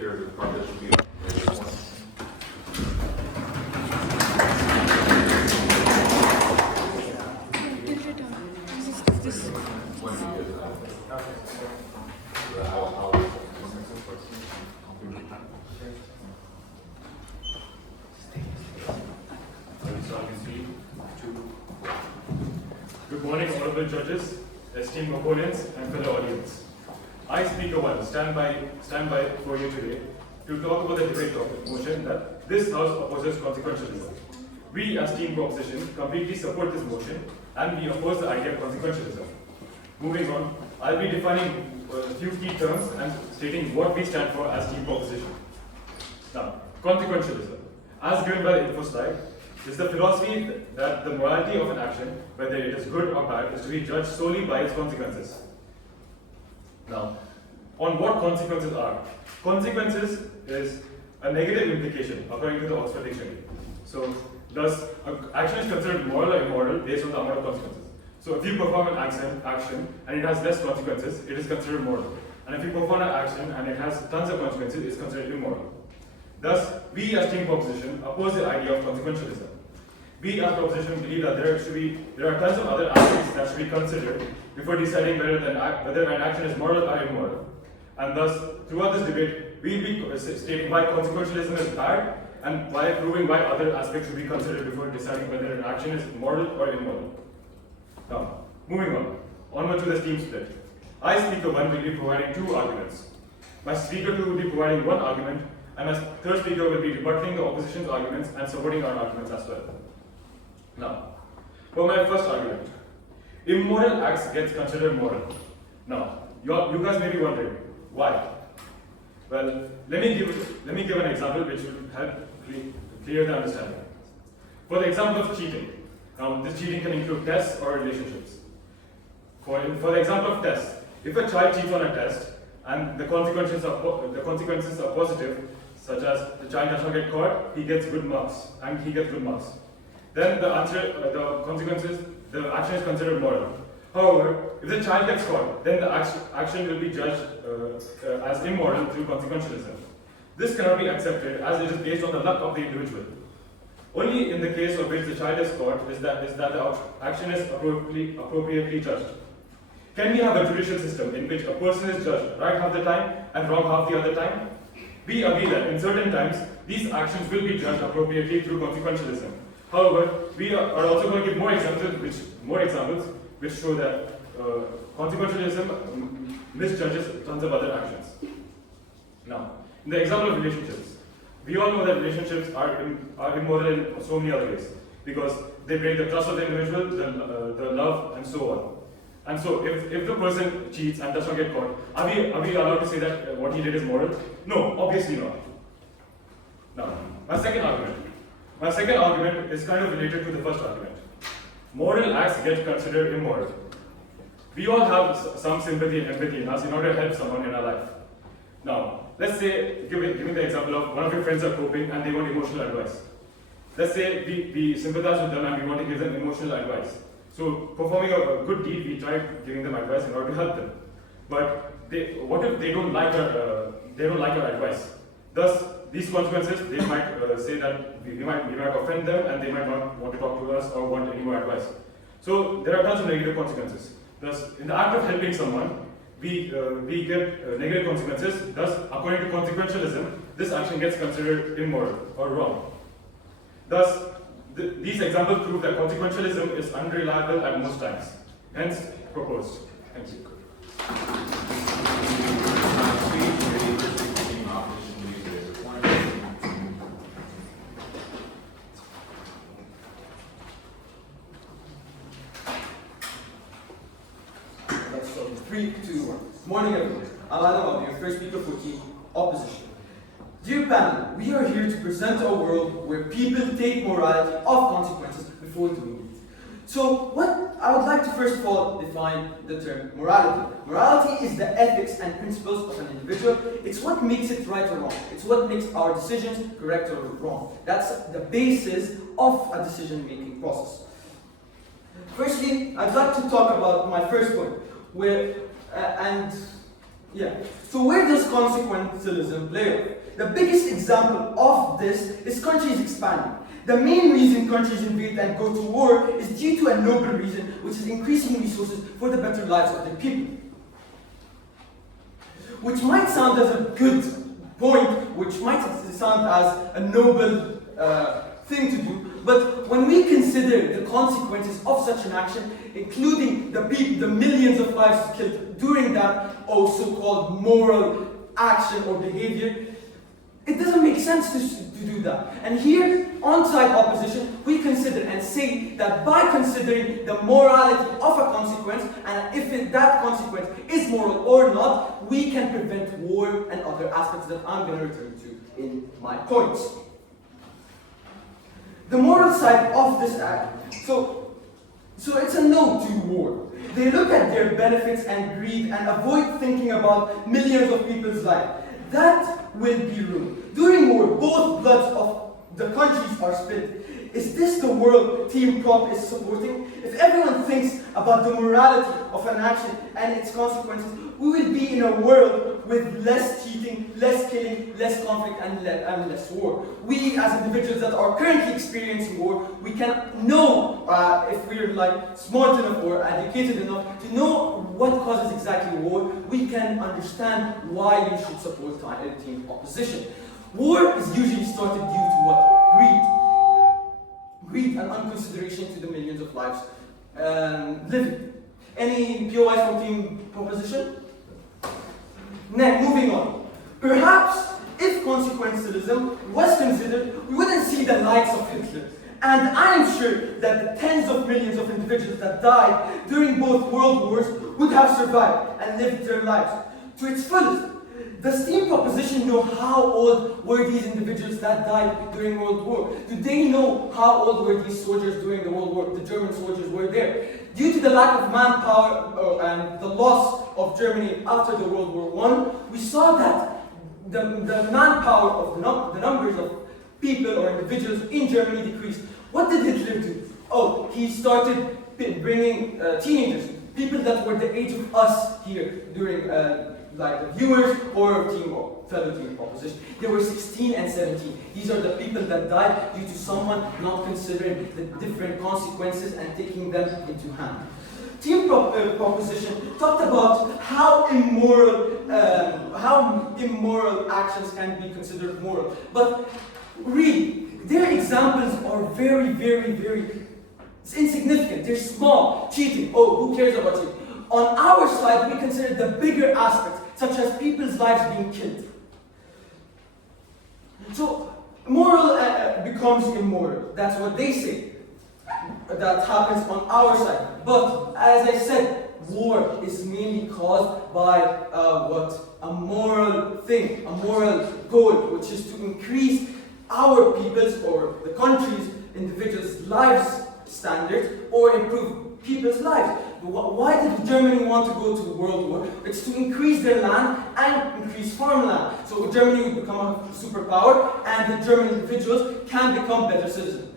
here to part this will be Good morning, honorable judges, esteemed opponents, and fellow audience. I, Speaker One, stand by for you today to talk about the debate topic motion that this House opposes consequentialism. We, as team opposition, completely support this motion, and we oppose the idea of consequentialism. Moving on, I'll be defining a few key terms and stating what we stand for as team opposition. Now, consequentialism, as given by the info slide, is the philosophy that the morality of an action, whether it is good or bad, is to be judged solely by its consequences. Now, on what consequences are? Consequences is a negative implication according to the Oxford Dictionary. So, thus, action is considered moral or immoral based on the amount of consequences. So, if you perform an action and it has less consequences, it is considered moral. And if you perform an action and it has tons of consequences, it is considered immoral. Thus, we as team proposition oppose the idea of consequentialism. We as proposition believe that there are tons of other aspects that should be considered before deciding whether an action is moral or immoral. And thus, throughout this debate, we will be stating why consequentialism is bad and by proving why other aspects should be considered before deciding whether an action is moral or immoral. Now, moving onward to the team split. I, Speaker 1, will be providing 2 arguments. My Speaker 2 will be providing 1 argument, and my third speaker will be rebutting the opposition's arguments and supporting our arguments as well. Now, for my first argument, immoral acts gets considered moral. Now, you guys may be wondering, why? Well, let me give an example which will help clear the understanding. For the example of cheating, now this cheating can include tests or relationships. For the example of tests, if a child cheats on a test and the consequences are positive, such as the child does not get caught, he gets good marks, then the action is considered moral. However, if the child gets caught, then the action will be judged as immoral through consequentialism. This cannot be accepted as it is based on the luck of the individual. Only in the case of which the child is caught is that the action is appropriately judged. Can we have a judicial system in which a person is judged right half the time and wrong half the other time? We agree that in certain times, these actions will be judged appropriately through consequentialism. However, we are also going to give more examples which show that consequentialism misjudges tons of other actions. Now, in the example of relationships, we all know that relationships are immoral in so many other ways because they break the trust of the individual, the love, and so on. And so, if the person cheats and does not get caught, are we allowed to say that what he did is moral? No, obviously not. Now, my second argument is kind of related to the first argument. Moral acts get considered immoral. We all have some sympathy and empathy in us in order to help someone in our life. Now, let's say, giving the example of one of your friends are coping and they want emotional advice. Let's say we sympathize with them and we want to give them emotional advice. So, performing a good deed, we try giving them advice in order to help them. But what if they don't like our advice? Thus, these consequences, they might say that we might offend them and they might not want to talk to us or want any more advice. So, there are tons of negative consequences. Thus, in the act of helping someone, we get negative consequences. Thus, according to consequentialism, this action gets considered immoral or wrong. Thus, these examples prove that consequentialism is unreliable at most times. Hence, proposed. Thank you. Let's start. 3, 2, 1. Morning, everyone. I'm Anil, your first speaker for team opposition. Dear panel, we are here to present a world where people take morality of consequences before doing it. So, I would like to first of all define the term morality. Morality is the ethics and principles of an individual. It's what makes it right or wrong. It's what makes our decisions correct or wrong. That's the basis of a decision-making process. Firstly, I'd like to talk about my first point, Yeah. So where does consequentialism play out? The biggest example of this is countries expanding. The main reason countries invade and go to war is due to a noble reason, which is increasing resources for the better lives of their people. Which might sound as a good point, which might sound as a noble thing to do, but when we consider the consequences of such an action, including the millions of lives killed during that so-called moral action or behavior, it doesn't make sense to do that. And here, on-side opposition, we consider and say that by considering the morality of a consequence, and if that consequence is moral or not, we can prevent war and other aspects that I'm going to return to in my points. The moral side of this act, so it's a no to war. They look at their benefits and greed and avoid thinking about millions of people's lives. That will be ruined. During war, both bloods of the countries are spilled. Is this the world Team Prop is supporting? If everyone thinks about the morality of an action and its consequences, we will be in a world with less cheating, less killing, less conflict, and less war. We, as individuals that are currently experiencing war, we can know if we're smart enough or educated enough to know what causes exactly war. We can understand why you should support team opposition. War is usually started due to what? Greed and unconsideration to the millions of lives living. Any POIs from team proposition? Next, moving on. Perhaps if consequentialism was considered, we wouldn't see the likes of Hitler. And I'm sure that the tens of millions of individuals that died during both world wars would have survived and lived their lives to its fullest. Does team proposition know how old were these individuals that died during World War? Do they know how old were these soldiers during the World War? The German soldiers were there. Due to the lack of manpower and the loss of Germany after the World War I, we saw that the manpower of the numbers of people or individuals in Germany decreased. What did Hitler do? Oh, he started bringing teenagers, people that were the age of us here during the viewers or fellow team opposition. They were 16 and 17. These are the people that died due to someone not considering the different consequences and taking them into hand. Team proposition talked about how immoral actions can be considered moral. But really, their examples are very, very, very insignificant. They're small. Cheating. Oh, who cares about cheating? On our side, we consider the bigger aspects, such as people's lives being killed. So, moral becomes immoral. That's what they say. That happens on our side. But, as I said, war is mainly caused by a moral thing, a moral goal, which is to increase our people's or the country's individuals' lives standards or improve people's lives. Why did Germany want to go to the World War? It's to increase their land and increase farmland. So Germany would become a superpower and the German individuals can become better citizens.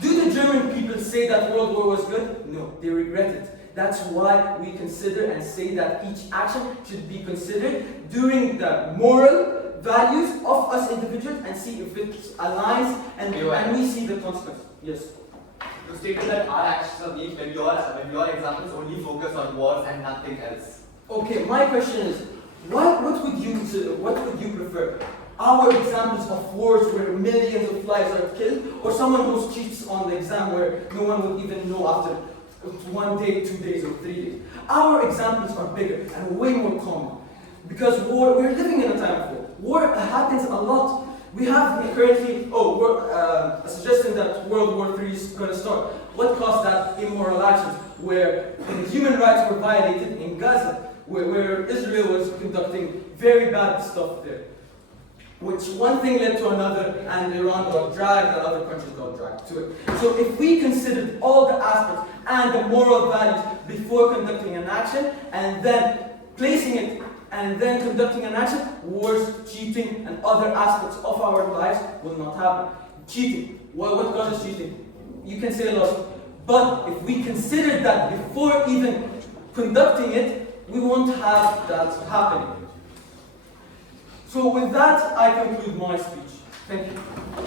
Do the German people say that World War was good? No, they regret it. That's why we consider and say that each action should be considered during the moral values of us individuals and see if it aligns and we see the consequences. Yes. You stated that our actions are weak when your examples only focus on wars and nothing else. Okay, my question is, what would you prefer? Our examples of wars where millions of lives are killed, or someone who cheats on the exam where no one would even know after 1 day, 2 days, or 3 days? Our examples are bigger and way more common. Because we're living in a time of war. War happens a lot. We have currently, a suggestion that World War III is going to start. What caused that immoral actions where human rights were violated in Gaza, where Israel was conducting very bad stuff there? Which one thing led to another, and Iran got dragged, and other countries got dragged to it. So if we considered all the aspects and the moral values before conducting an action, and then placing it and then conducting an action, wars, cheating, and other aspects of our lives will not happen. Cheating. What causes cheating? You can say a lot. But if we consider that before even conducting it, we won't have that happening. So with that, I conclude my speech. Thank you. I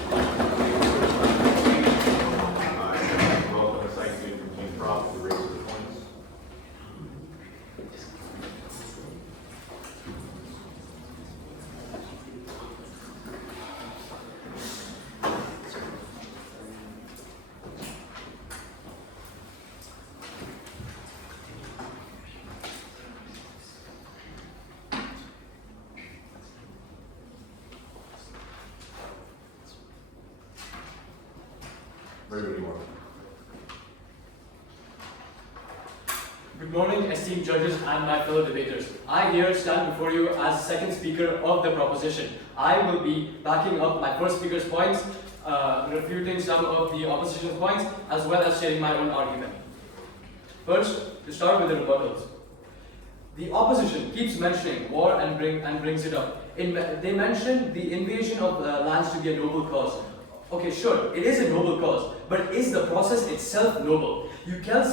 welcome Saqib from Team Prop to raise the points. Ready when you are. Good morning, esteemed judges and my fellow debaters. I here stand before you as second speaker of the proposition. I will be backing up my first speaker's points, refuting some of the opposition's points, as well as sharing my own argument. First, to start with the rebuttals. The opposition keeps mentioning war and brings it up. They mention the invasion of lands to be a noble cause. Okay, sure, it is a noble cause, but is the process itself noble? You killed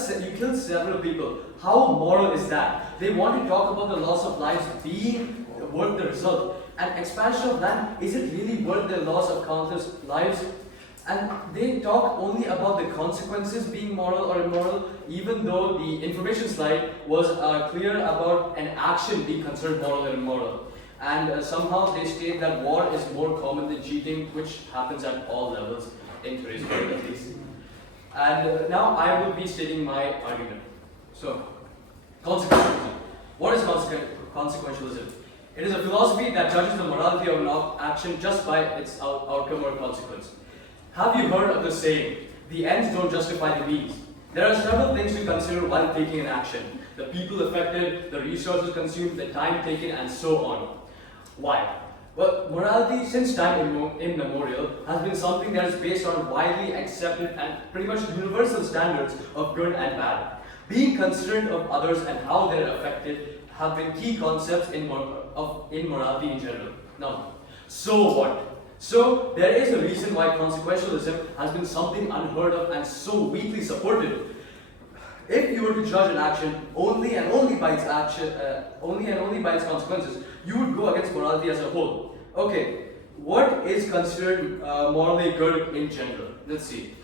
several people. How moral is that? They want to talk about the loss of lives being worth the result. And expansion of land, is it really worth the loss of countless lives? And they talk only about the consequences being moral or immoral, even though the information slide was clear about an action being considered moral or immoral. And somehow they state that war is more common than cheating, which happens at all levels in today's world at least. And now I will be stating my argument. So, consequentialism. What is consequentialism? It is a philosophy that judges the morality of an action just by its outcome or consequence. Have you heard of the saying, the ends don't justify the means? There are several things to consider while taking an action. The people affected, the resources consumed, the time taken, and so on. Why? Well, morality, since time immemorial, has been something that is based on widely accepted and pretty much universal standards of good and bad. Being considerate of others and how they're affected have been key concepts in morality in general. Now, so what? So, there is a reason why consequentialism has been something unheard of and so weakly supported. If you were to judge an action only and only by its consequences, you would go against morality as a whole. Okay, what is considered morally good in general? Let's see.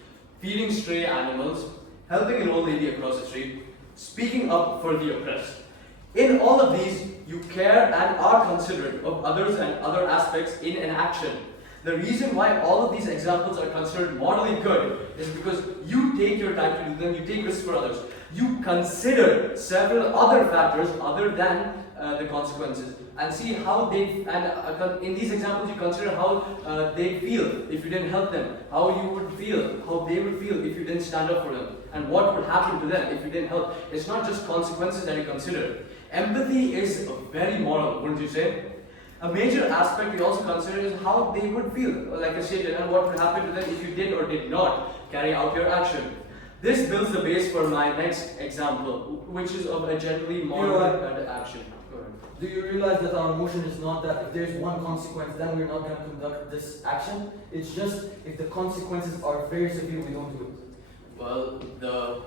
Feeding stray animals, helping an old lady across the street, speaking up for the oppressed. In all of these, you care and are considerate of others and other aspects in an action. The reason why all of these examples are considered morally good is because you take your time to do them, you take risks for others. You consider several other factors other than the consequences and see how they, and in these examples you consider how they feel if you didn't help them, how you would feel, how they would feel if you didn't stand up for them, and what would happen to them if you didn't help. It's not just consequences that you consider. Empathy is very moral, wouldn't you say? A major aspect we also consider is how they would feel, like I stated, and what would happen to them if you did or did not carry out your action. This builds the base for my next example, which is of a generally moral action. Do you realize that our motion is not that if there's one consequence, then we're not going to conduct this action? It's just if the consequences are very severe, we don't do it. Well, the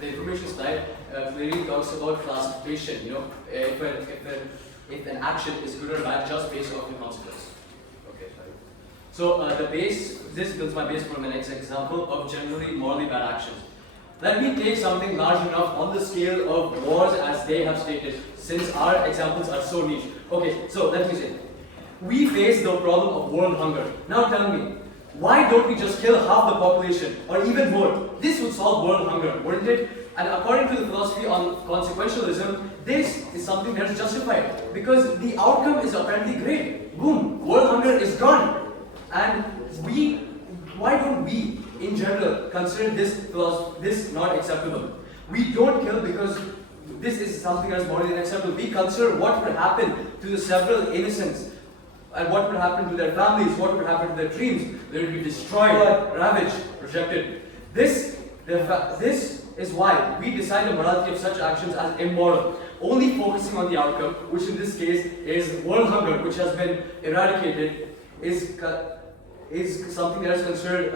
information slide clearly talks about classification. You know, if an action is good or bad just based off the consequence. Okay, sorry. So this builds my base for my next example of generally morally bad actions. Let me take something large enough on the scale of wars as they have stated, since our examples are so niche. Okay, so let me say, we face the problem of world hunger. Now tell me, why don't we just kill half the population, or even more? This would solve world hunger, wouldn't it? And according to the philosophy on consequentialism, this is something that is justified, because the outcome is apparently great. Boom, world hunger is gone. And why don't we, in general, consider this not acceptable? We don't kill because this is something that is morally unacceptable. We consider what would happen to the several innocents, and what would happen to their families, what would happen to their dreams. They would be destroyed, ravaged, rejected. This is why we decide the morality of such actions as immoral, only focusing on the outcome, which in this case is world hunger, which has been eradicated, is something that is considered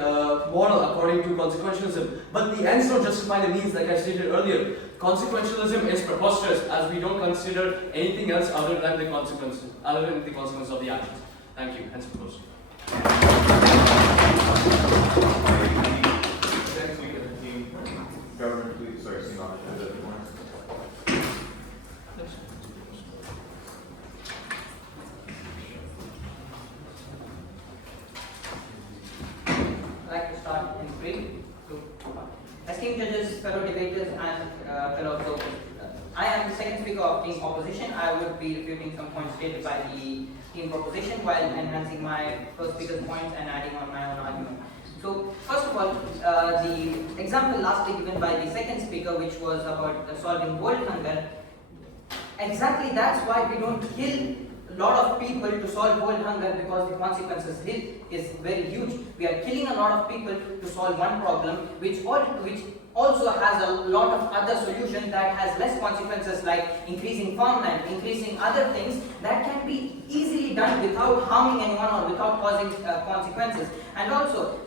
moral according to consequentialism. But the ends don't justify the means, like I stated earlier. Consequentialism is preposterous as we don't consider anything else other than the consequences of the actions. Thank you. Hence proposed. Next week in the team, government, please, sorry, team officer, the points. I'd like to start in three. Esteemed judges, fellow debaters, and fellow observers, I am the second speaker of team opposition. I would be refuting some points stated by the team proposition while enhancing my first speaker's points and adding on my own argument. So, first of all, the example lastly given by the second speaker, which was about solving world hunger, exactly that's why we don't kill a lot of people to solve world hunger, because the consequences is very huge. We are killing a lot of people to solve one problem, which also has a lot of other solutions that has less consequences, like increasing farmland, increasing other things that can be easily done without harming anyone or without causing consequences. And also,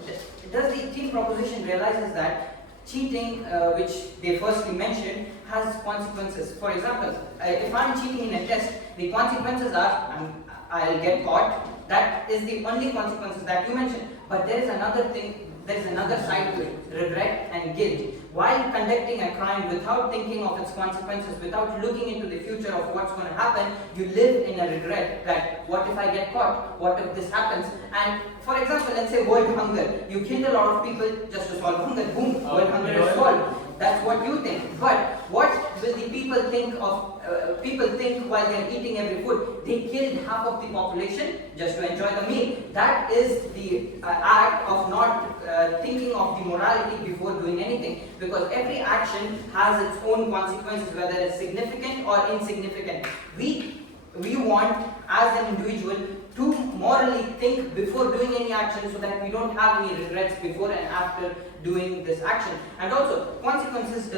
does the team proposition realizes that cheating, which they firstly mentioned, has consequences. For example, if I'm cheating in a test, the consequences are I'll get caught. That is the only consequences that you mentioned. But there is another thing, there is another side to it, regret and guilt. While conducting a crime without thinking of its consequences, without looking into the future of what's going to happen, you live in a regret that what if I get caught? What if this happens? And for example, let's say world hunger. You killed a lot of people just to solve hunger. Boom, world hunger is solved. That's what you think. But what will the people think of? People think while they are eating every food, they killed half of the population just to enjoy the meal. That is the act of not thinking of the morality before doing anything. Because every action has its own consequences, whether it's significant or insignificant. We want, as an individual, to morally think before doing any action so that we don't have any regrets before and after doing this action. And also, consequences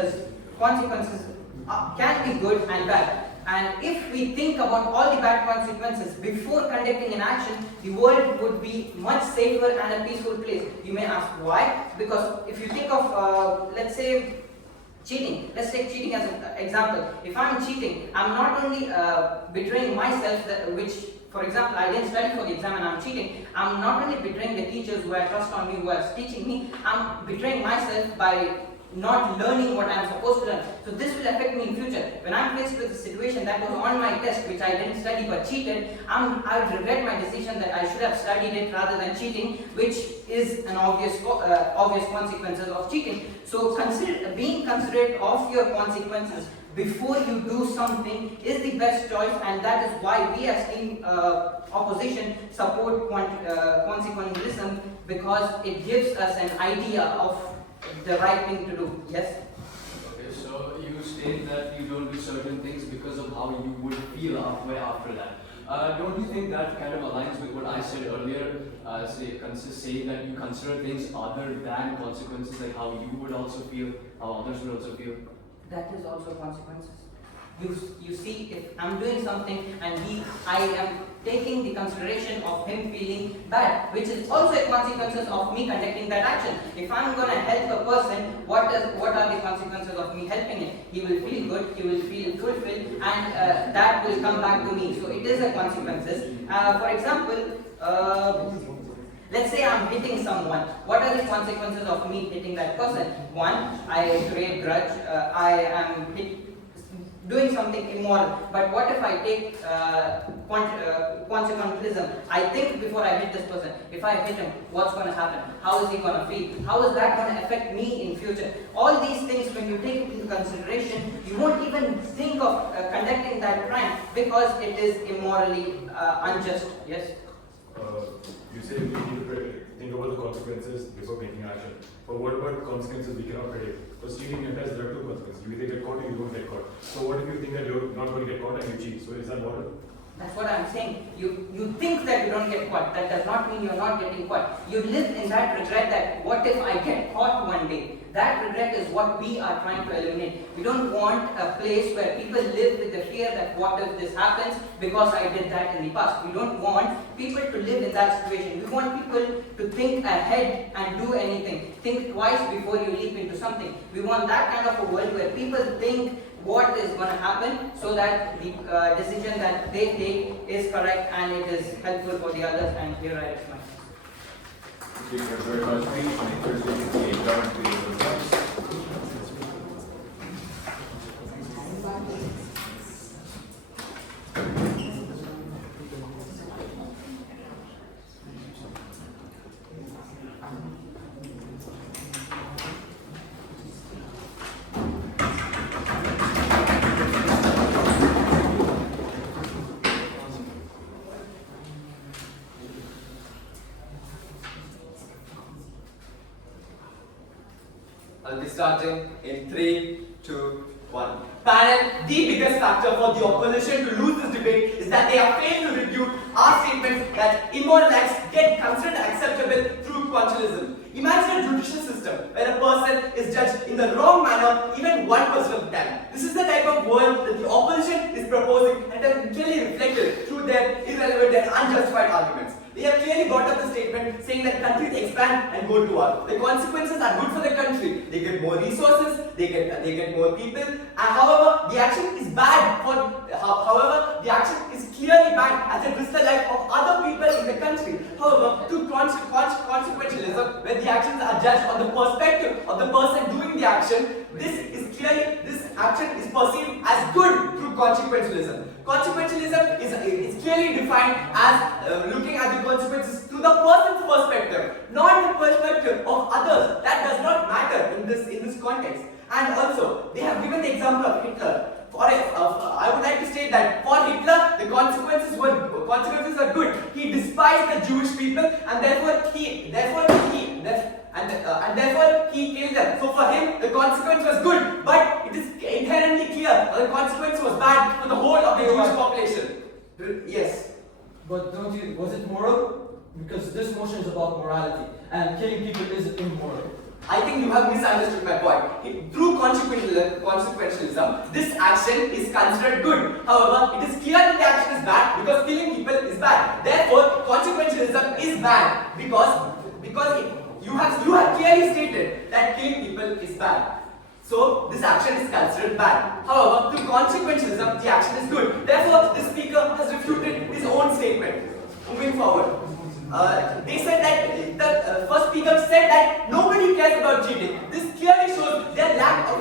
can be good and bad. And if we think about all the bad consequences before conducting an action, the world would be much safer and a peaceful place. You may ask why? Because if you think of, let's say, cheating. Let's take cheating as an example. If I'm cheating, I'm not only betraying myself, which, for example, I didn't study for the exam and I'm cheating. I'm not only betraying the teachers who are trust on me, who are teaching me, I'm betraying myself by not learning what I'm supposed to learn. So this will affect me in future. When I'm faced with a situation that was on my test, which I didn't study but cheated, I would regret my decision that I should have studied it rather than cheating, which is an obvious consequences of cheating. So being considerate of your consequences before you do something is the best choice, and that is why we as team opposition support consequentialism, because it gives us an idea of the right thing to do. Yes? Okay, so you state that you don't do certain things because of how you would feel after that. Don't you think that kind of aligns with what I said earlier, saying that you consider things other than consequences, like how you would also feel, how others would also feel? That is also consequences. You see, if I'm doing something and I am taking the consideration of him feeling bad, which is also a consequences of me conducting that action. If I'm going to help a person, what are the consequences of me helping him? He will feel good, he will feel fulfilled, and that will come back to me. So it is a consequences. For example, let's say I'm hitting someone. What are the consequences of me hitting that person? One, I create grudge. I am doing something immoral. But what if I take consequentialism? I think before I hit this person. If I hit him, what's going to happen? How is he going to feel? How is that going to affect me in future? All these things, when you take it into consideration, you won't even think of conducting that crime because it is immorally unjust. Yes? You say we need to think about the consequences before making action. But what about consequences we cannot predict? Because cheating in test, there are two consequences. You either get caught or you don't get caught. So what if you think that you're not going to get caught and you cheat? So is that moral? That's what I'm saying. You think that you don't get caught. That does not mean you're not getting caught. You live in that regret that what if I get caught one day? That regret is what we are trying to eliminate. We don't want a place where people live with the fear that what if this happens because I did that in the past. We don't want people to live in that situation. We want people to think ahead and do anything. Think twice before you leap into something. We want that kind of a world where people think what is going to happen so that the decision that they take is correct and it is helpful for the others. And here I explain. Thank you very much. Please, I'll be starting in 3, 2, 1. Panel, the biggest factor for the opposition to lose this debate is that they have failed to review our statements that immoral acts get considered acceptable through consequentialism. Imagine a judicial system where a person is judged in the wrong manner even 1% of the time. This is the type of world that the opposition is proposing and has clearly reflected through their irrelevant and unjustified arguments. They have clearly brought up the statement saying that countries expand and go to war. The consequences are good for the country. They get more resources, they get more people, and however, the action is bad the action is clearly bad as it risks the life of other people in the country. However, through consequentialism, where the actions are judged on the perspective of the person doing the action, this action is perceived as good through consequentialism. Consequentialism is clearly defined as looking at the consequences through the person's perspective, not the perspective of others. That does not matter in this context. And also, they have given the example of Hitler. I would like to state that for Hitler, the consequences are good. He despised the Jewish people, and therefore he killed them. So for him, the consequence was good, but it is inherently clear that the consequence was bad for the whole of the Jewish population. Yes. But was it moral? Because this motion is about morality, and killing people is immoral. I think you have misunderstood my point. Through consequentialism, this action is considered good. However, it is clear that the action is bad because killing people is bad. Therefore, consequentialism is bad because you have clearly stated that killing people is bad. So, this action is considered bad. However, through consequentialism, the action is good. Therefore, the speaker has refuted his own statement. Moving forward. They said that the first speaker said that nobody cares about cheating. This clearly shows their lack of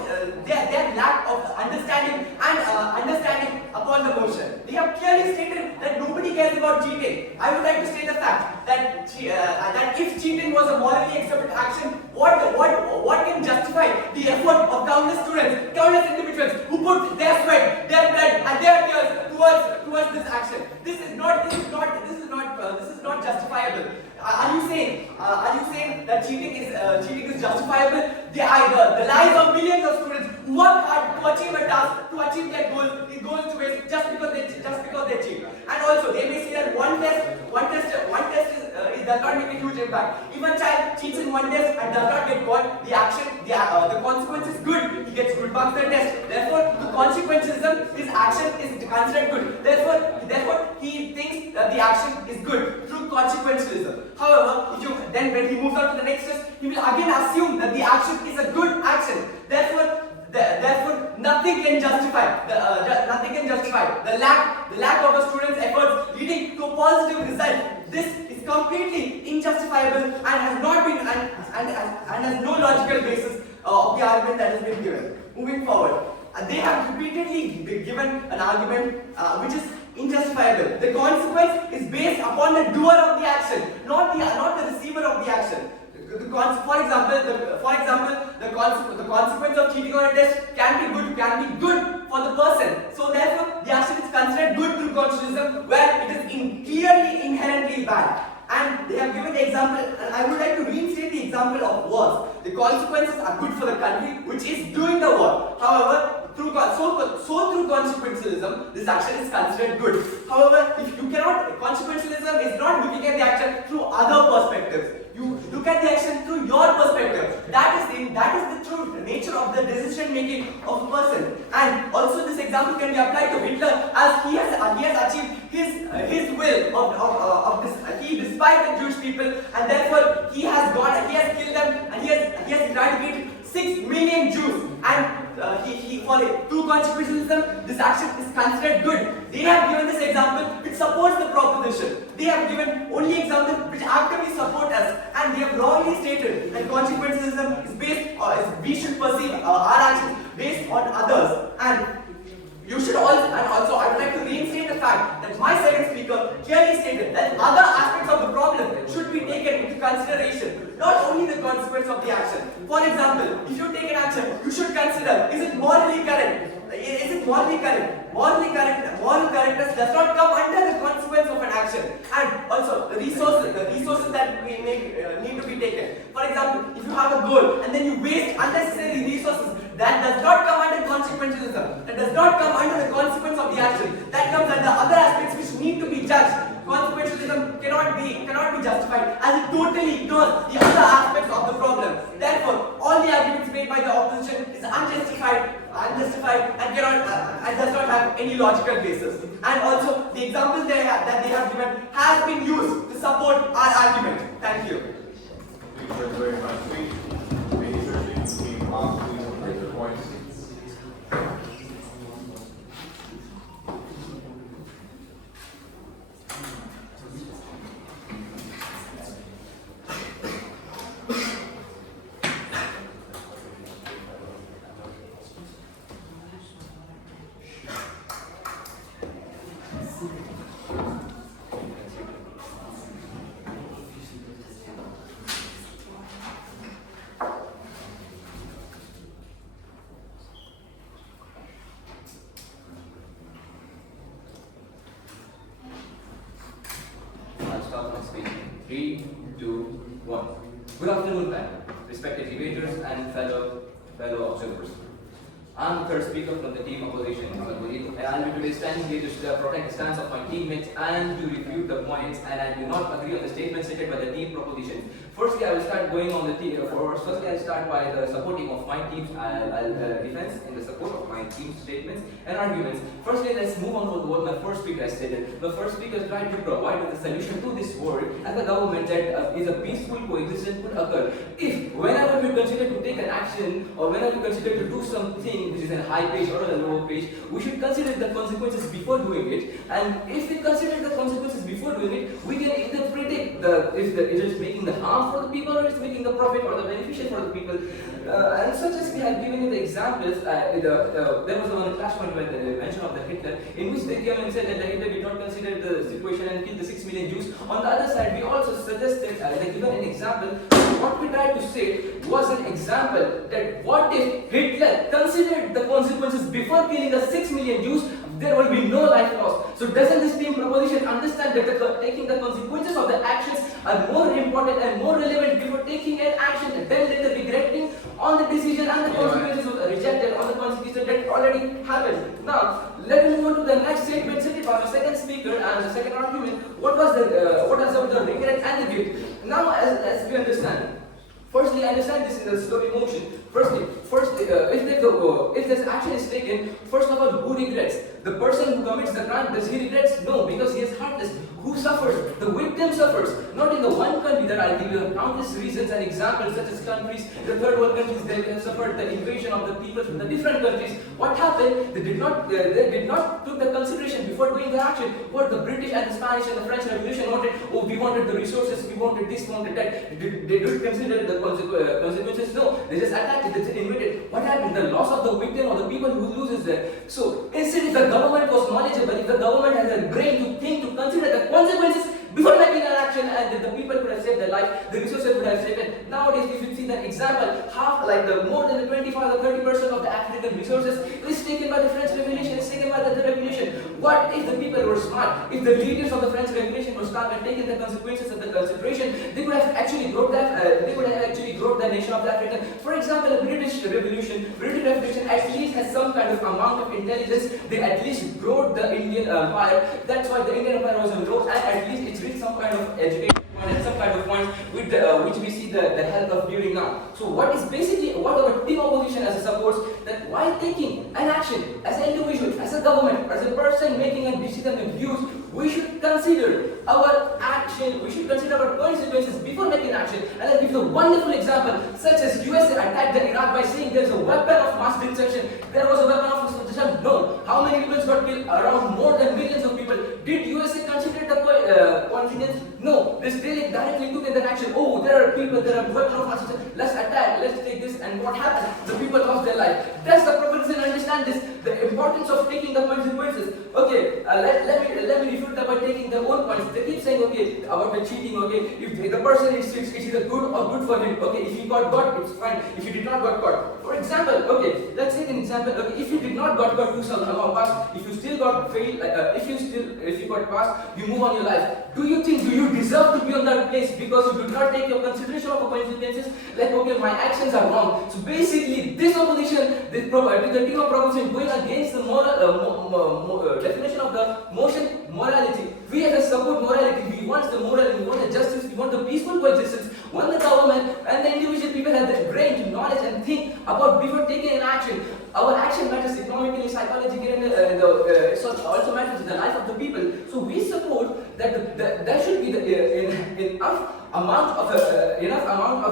understanding upon the motion. They have clearly stated that nobody cares about cheating. I would like to state the fact that if cheating was a morally accepted action, what can justify the effort of countless students, countless individuals who put their sweat, their blood, and their tears towards this action? This is not justifiable. Are you saying that cheating is justifiable? The lives of millions of students who work hard to achieve a task, to achieve their goals, it goes to waste just because they cheat. And also, they may say that one test does not make a huge impact. If a child cheats in one test and does not get caught, the consequence is good. He gets good marks in the test. Therefore, the consequentialism, his action is considered good. Therefore, he thinks that the action is good through consequentialism. However, when he moves on to the next test, he will again assume that the action is a good action. Therefore, nothing can justify the lack of a student's efforts leading to a positive result. This is completely injustifiable and has not been and has no logical basis of the argument that has been given. Moving forward, they have repeatedly given an argument which is injustifiable. The consequence is based upon the doer of the action, not the receiver of the action. For example, the consequence of cheating on a test can be good for the person. So therefore, the action is considered good through consequentialism, where it is clearly inherently bad. And they have given the example, and I would like to reinstate the example of wars. The consequences are good for the country which is doing the war. However, through consequentialism, this action is considered good. However, if you cannot, consequentialism is not looking at the action through other perspectives. You look at the action through your perspective. That is the true nature of the decision making of a person. And also, this example can be applied to Hitler, as he has achieved his will of this. He despised the Jewish people, and therefore he has killed them, and he has eradicated 6 million Jews. And through consequentialism, this action is considered good. They have given this example which supports the proposition. They have given only examples which actively support us, and they have wrongly stated that consequentialism is based, we should perceive our actions based on others. And you should also, I would like to reinstate the fact that my second speaker clearly stated that other aspects of the problem should be taken into consideration, not only the consequence of the action. For example, if you take an action, you should consider, is it morally correct? Is it morally correct? Moral correctness does not come under the consequence of an action. And also, the resources that we need to be taken. For example, if you have a goal and then you waste unnecessary resources, that does not come under consequentialism. That does not come under the consequence of the action. That comes under other aspects which need to be judged. Consequentialism cannot be justified, as it totally ignores the other aspects of the problem. Therefore, all the arguments made by the opposition is unjustified, and does not have any logical basis. And also, the examples that they have given has been used to support our argument. Thank you. Thank you very much. May the team please complete their points. Three, two, one. Good afternoon, panel, respected debaters and fellow observers. I'm the third speaker from the team opposition, Waleed, and I'll be today standing here to protect the stance of my teammates and to refute the points, and I do not agree on the statements stated by the team proposition. Firstly, I will start going on the team. Firstly, I'll start by the supporting of my team's defense in the support of my team's statements and arguments. Firstly, let's move on to what my first speaker has stated. The first speaker tried to provide a solution to this world, and the government that is a peaceful coexistence could occur. If whenever we consider to take an action or whenever we consider to do something which is a high page or a low page, we should consider the consequences before doing it. And if we consider the consequences before doing it, we can either predict if it is making the harm for the people or it's making the profit or the beneficial for the people. And such as we have given you the examples, there was one flashpoint where the mention of the Hitler, in which they came and said that the Hitler did not consider the situation and killed the 6 million Jews. On the other side, we also suggested, they given an example. What we tried to say was an example that what if Hitler considered the consequences before killing the 6 million Jews, there will be no life lost. So doesn't this team proposition understand that taking the consequences of the actions are more important and more relevant before taking an action and then later regretting on the decision and the consequences was rejected on the consequences that already happened. Now, let me move on to the next statement stated by the second speaker and the second argument. What was the regret and the guilt? Now, as we understand, firstly, I understand this in the slow emotion. Firstly, if this action is taken, first of all, who regrets? The person who commits the crime, does he regrets? No, because he is heartless. Who suffers? The victim suffers. Not in the one country that I'll give you countless reasons and examples, such as countries, the third world countries, they have suffered the invasion of the people from the different countries. What happened? They did not took the consideration before doing the action. What the British and the Spanish and the French Revolution wanted, oh, we wanted the resources, we wanted this, we wanted that. They didn't consider the consequences. No, they just attacked it, they just invaded. What happened? The loss of the victim or the people who loses there. So instead, if the government was knowledgeable, if the government has a brain to think, to consider the consequences before making an action, action and the people could have saved their life, the resources would have saved it. Nowadays, if you see that example, more than the 25 or 30% of the African resources is taken by the French Revolution, is taken by the Revolution. What if the people were smart? If the leaders of the French Revolution were smart and taken the consequences of the consideration, they would have actually grown the nation of Africa. For example, the British Revolution at least has some kind of amount of intelligence. They at least growed the Indian Empire. That's why the Indian Empire was on growth, and at least it's reached some kind of education and some kind of points with which we see the help of during now. So what our team opposition as a supports that while taking an action as an individual, as a government, as a person making a decision and views, we should consider our action, we should consider our consequences before making action. And I'll give you a wonderful example, such as USA attacked the Iraq by saying there's a weapon of mass destruction. There was a weapon of mass destruction. No. How many people got killed? Around more than millions of people. Did USA consider the consequence? No. They still directly took an action. Oh, there are people, there are weapon of mass destruction. Let's attack, let's take this. And what happened? The people lost their life. Does the proposition understand this? The importance of taking the consequences. Okay, let me refute that by taking their own points. They keep saying, okay, about the cheating, okay, if the person is cheats, it's either good or good for him. Okay, if he got caught, it's fine. If he did not got caught. For example, okay, let's take an example. Okay, if you did not got caught, you shall pass. If you still got failed, if you got passed, you move on your life. Do you deserve to be on that place because you did not take your consideration of the consequences? Like, okay, my actions are wrong. So basically, this opposition, the team of proposition going against the moral definition of the motion morality. We have to support morality. We want the moral, we want the justice, we want the peaceful coexistence. When the government and the individual people have the brain to knowledge and think about before taking an action. Our action matters economically, psychologically, and it also matters in the life of the people. So we support that there should be enough amount of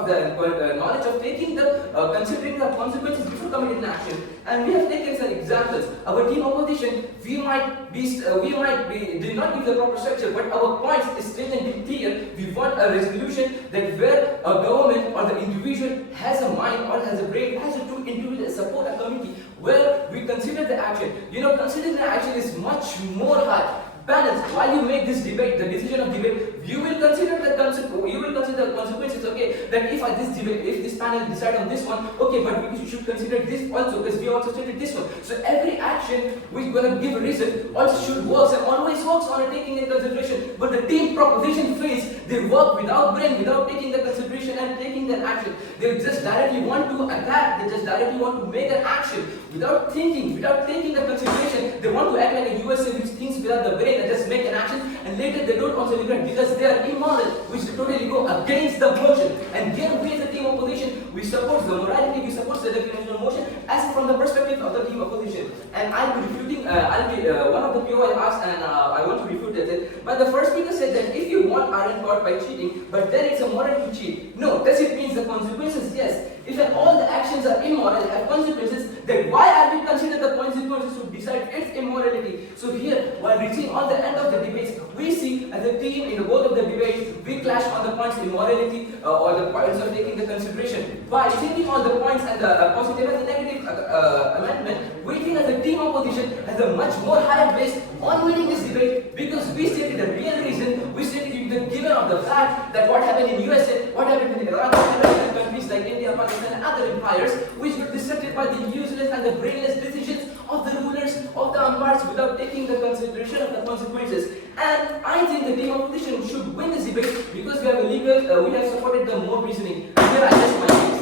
the knowledge of taking considering the consequences before committing an action. And we have taken some examples. Our team opposition, we might did not give the proper structure, but our points is still in clear. We want a resolution that where a government or the individual has a mind or has a brain, has a true individual support a community where we consider the action. Considering the action is much more hard. Balance. While you make this debate, the decision of debate, you will consider the consequences. Okay, that if this panel decide on this one, okay, but we should consider this also because we also stated this one. So every action we're gonna give a reason also should work and always works on taking in consideration. But the team proposition phase, they work without brain, without taking the consideration and taking the action. They just directly want to attack. They just directly want to make an action without thinking, without taking the consideration. They want to act like a USA which thinks without the brain and just make an action, and later they don't also regret because they are immoral, which totally go against the motion. And here we as a team opposition, we support the morality, we support the definition of motion as from the perspective of the team opposition. And I'll be refuting, one of the PO I asked and I want to refute that. But the first speaker said that if you aren't caught by cheating, but then it's a moral to cheat. No, does it mean the consequences? Yes. If all the actions are immoral, have consequences, then why are we consider the consequences to decide its immorality? So here, while reaching on the end of the debates, we see as a team in both of the debates, we clash on the points immorality or the points of taking the consideration. By taking all the points and the positive and the negative amendment, we think as a team opposition has a much more higher base on winning this debate because we stated the real reason, we stated the given of the fact that what happened in USA, what happened in Iraq, and countries like India, Pakistan, and other empires, which were decided by the useless and the brainless decisions of the rulers of the empires without taking the consideration of the consequences. And I think the team opposition should win this debate because we have a legal, we have supported the more reasoning. Here I just my case.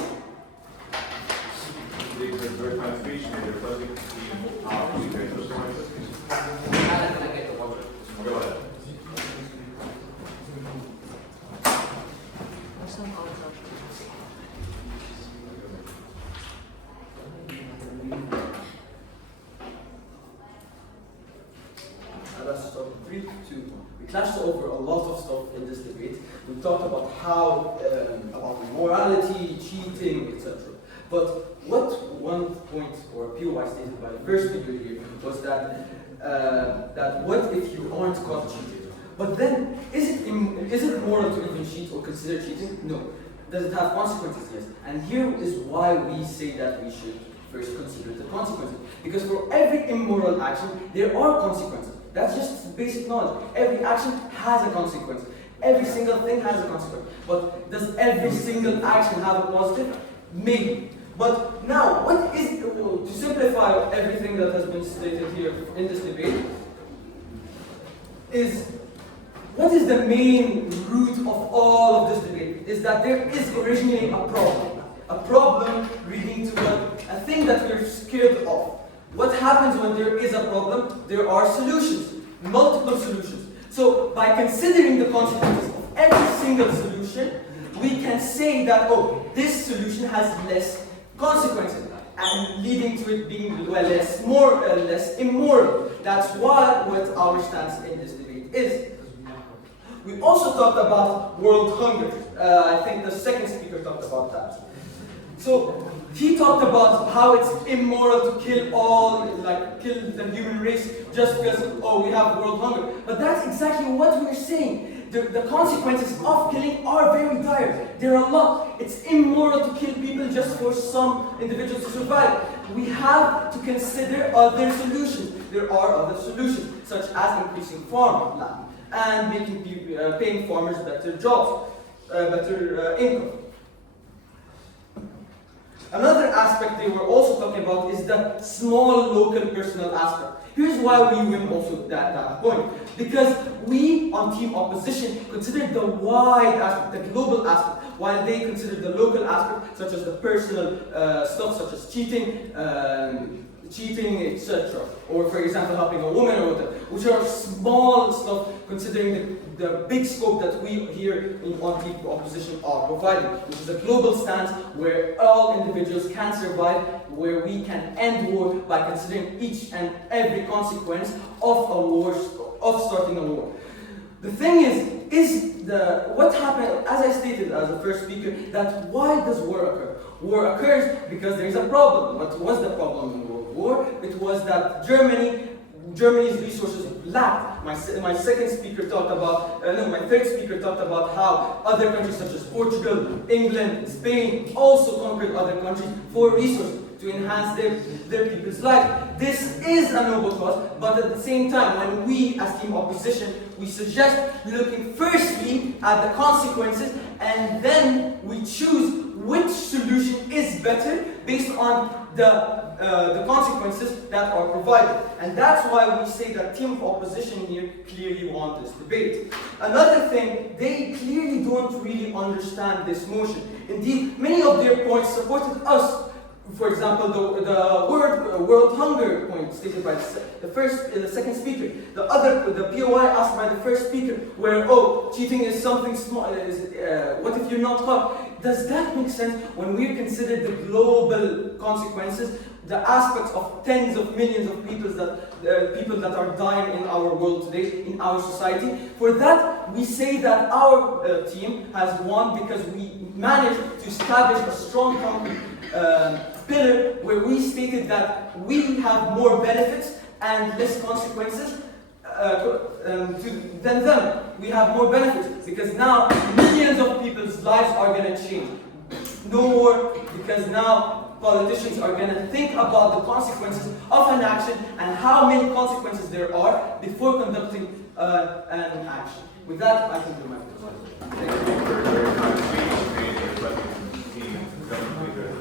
Very fine speech. May the opposing team please those points. And can I get the water? Go ahead. Let's start 3, 2, 1. We clashed over a lot of stuff in this debate. We talked about how, about morality, cheating, etc. But what one point or POI stated by the first speaker here was that what if you aren't caught cheating? But then, is it moral to even cheat or consider cheating? No. Does it have consequences? Yes. And here is why we say that we should first consider the consequences. Because for every immoral action, there are consequences. That's just basic knowledge. Every action has a consequence. Every single thing has a consequence. But does every single action have a positive? Maybe. But now, what is, to simplify everything that has been stated here in this debate, is what is the main root of all of this debate? Is that there is originally a problem leading to a thing that we're scared of. What happens when there is a problem? There are solutions, multiple solutions. So by considering the consequences of every single solution, we can say that, oh, this solution has less consequences, and leading to it being less immoral. That's what our stance in this debate is. We also talked about world hunger. I think the second speaker talked about that. So he talked about how it's immoral to kill kill the human race just because, oh, we have world hunger. But that's exactly what we're saying. The consequences of killing are very dire. There are a lot. It's immoral to kill people just for some individuals to survive. We have to consider other solutions. There are other solutions, such as increasing farmland and making paying farmers better jobs, better income. Another aspect they were also talking about is the small local personal aspect. Here's why we win also that point. Because we on team opposition consider the wide aspect, the global aspect, while they consider the local aspect, such as the personal stuff, such as cheating, etc. Or for example, helping a woman or whatever, which are small stuff considering the big scope that we here on team opposition are providing, which is a global stance where all individuals can survive, where we can end war by considering each and every consequence of a war, of starting a war. The thing is what happened, as I stated as the first speaker, that why does war occur? War occurs because there is a problem. What was the problem in World War? It was that Germany's resources lacked. My second speaker talked about, my third speaker talked about how other countries such as Portugal, England, Spain also conquered other countries for resources to enhance their people's lives. This is a noble cause, but at the same time, when we as team opposition, we suggest looking firstly at the consequences, and then we choose which solution is better based on the consequences that are provided. And that's why we say that team of opposition here clearly won this debate. Another thing, they clearly don't really understand this motion. Indeed, many of their points supported us. For example, the world hunger point stated by the second speaker. The POI asked by the first speaker, where, oh, cheating is something small, what if you're not caught? Does that make sense when we consider the global consequences, the aspects of tens of millions of people that are dying in our world today, in our society? For that, we say that our team has won because we managed to establish a strong pillar where we stated that we have more benefits and less consequences than them. We have more benefits because now millions of people's lives are going to change. No more, because now politicians are going to think about the consequences of an action and how many consequences there are before conducting an action. With that, I can do my presentation. Thank you for a very kind speech made reflecting the team and government leader.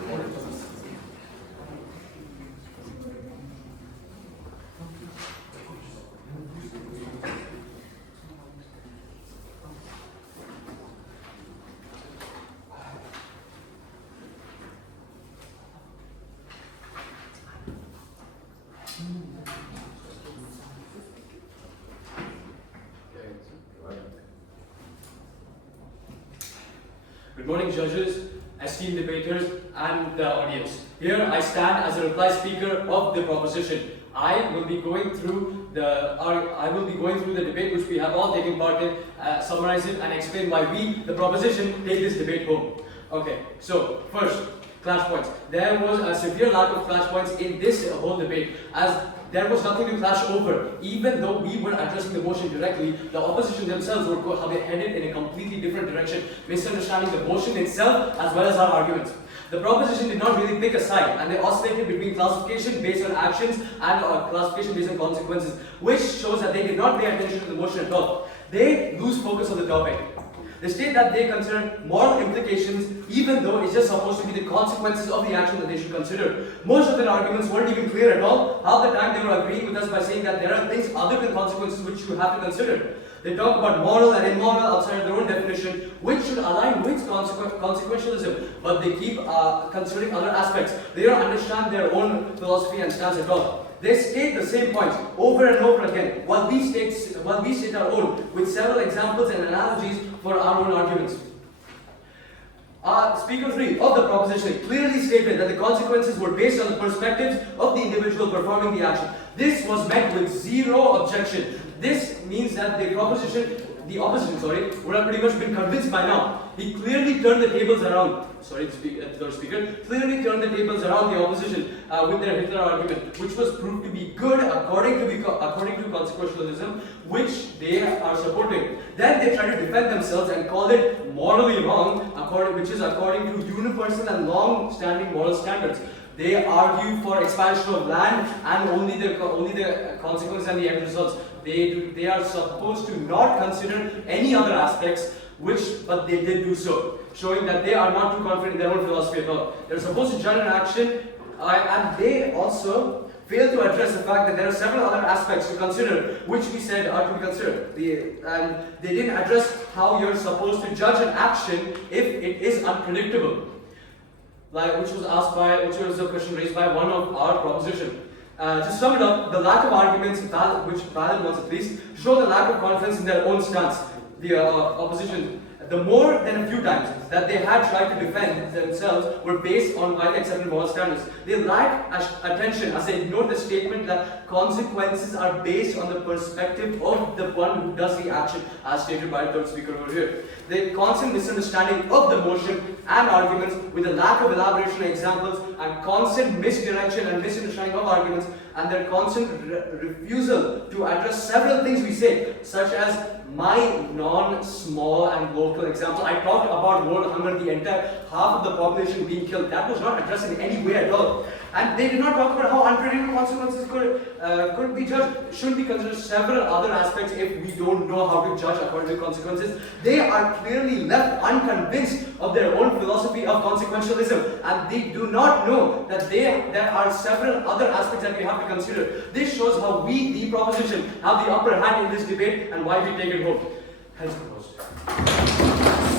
Good morning, judges, esteemed debaters, and the audience. Here I stand as a reply speaker of the proposition. I will be going through the debate which we have all taken part in, summarize it, and explain why we, the proposition, take this debate home. Okay, so first, clash points. There was a severe lack of clash points in this whole debate, as there was nothing to clash over. Even though we were addressing the motion directly, the opposition themselves were headed in a completely different direction, misunderstanding the motion itself as well as our arguments. The proposition did not really pick a side, and they oscillated between classification based on actions and classification based on consequences, which shows that they did not pay attention to the motion at all. they lose focus on the topic. They state that they consider moral implications even though it's just supposed to be the consequences of the action that they should consider. Most of their arguments weren't even clear at all. Half the time they were agreeing with us by saying that there are things other than consequences which you have to consider. They talk about moral and immoral outside their own definition, which should align with consequentialism, but they keep considering other aspects. They don't understand their own philosophy and stance at all. They state the same points over and over again, while we state our own, with several examples and analogies for our own arguments. Speaker 3 of the proposition clearly stated that the consequences were based on the perspectives of the individual performing the action. This was met with zero objection. This means that the opposition would have pretty much been convinced by now. He clearly turned the tables around. The speaker clearly turned the tables around the opposition with their Hitler argument, which was proved to be good according to consequentialism, which they are supporting. Then they try to defend themselves and call it morally wrong, which is according to universal and long-standing moral standards. They argue for expansion of land and only the consequences and the end results. They are supposed to not consider any other aspects, but they did do so, showing that they are not too confident in their own philosophy at all. They're supposed to judge an action, and they also fail to address the fact that there are several other aspects to consider, which we said are to be considered. And they didn't address how you're supposed to judge an action if it is unpredictable, which was a question raised by one of our proposition. To sum it up, the lack of arguments, valid ones at least, show the lack of confidence in their own stance. The opposition, the more than a few times that they had tried to defend themselves were based on widely accepted moral standards. They lacked attention as they ignored the statement that consequences are based on the perspective of the one who does the action, as stated by the third speaker over here. The constant misunderstanding of the motion and arguments with a lack of elaboration and examples and constant misdirection and misunderstanding of arguments and their constant refusal to address several things we say, such as my non-small and local example. I talked about world hunger, the entire half of the population being killed. That was not addressed in any way at all. And they did not talk about how unpredictable consequences could be judged. Should we consider several other aspects if we don't know how to judge according to consequences? They are clearly left unconvinced of their own philosophy of consequentialism, and they do not know that there are several other aspects that we have to consider. This shows how we, the proposition, have the upper hand in this debate and why we take it home. Hence closed.